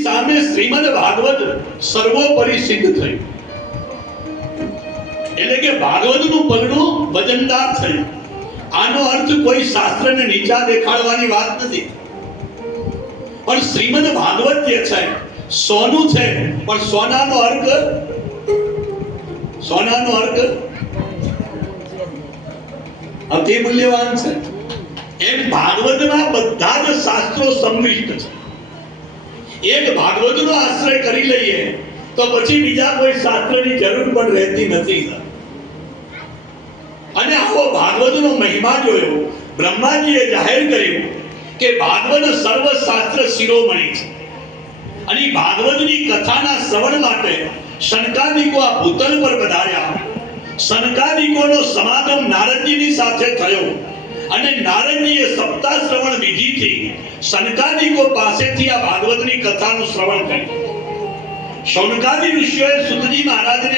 સામે શ્રીમદ ભાગવત સર્વોપરી સિદ્ધ થયું, એટલે કે ભાગવતનું પગલું વજનદાર થયું. આનો અર્થ કોઈ શાસ્ત્રને નીચા દેખાડવાની વાત નથી, પણ શ્રીમદ ભાગવત જે છે સોનું છે, પણ સોનાનો અર્ક અતિ મૂલ્યવાન છે. એમ ભાગવતના બધા જ શાસ્ત્રો સંમિષ્ટ છે. એક ભાગવતનો આશ્રય કરી લઈએ તો પછી બીજા કોઈ શાસ્ત્રની જરૂર પણ રહેતી નથી. અને આવો ભાગવતનો મહિમા જોયો. બ્રહ્માજીએ જાહેર કર્યું કે ભાગવત સર્વ શાસ્ત્ર શિરોમણી છે, અને ભાગવતની કથાના શ્રવણ માટે શનકાદિકો આ ભૂતલ પર પધાર્યા. શનકાદિકોનો સમાગમ નારદજીની સાથે થયો, અને નારદજીએ સપ્તાહ શ્રવણ વિધિથી શનકાદિકો પાસેથી આ ભાગવતની કથાનું શ્રવણ કર્યું. શૌનકાદિ ઋષિઓએ સુતજી મહારાજને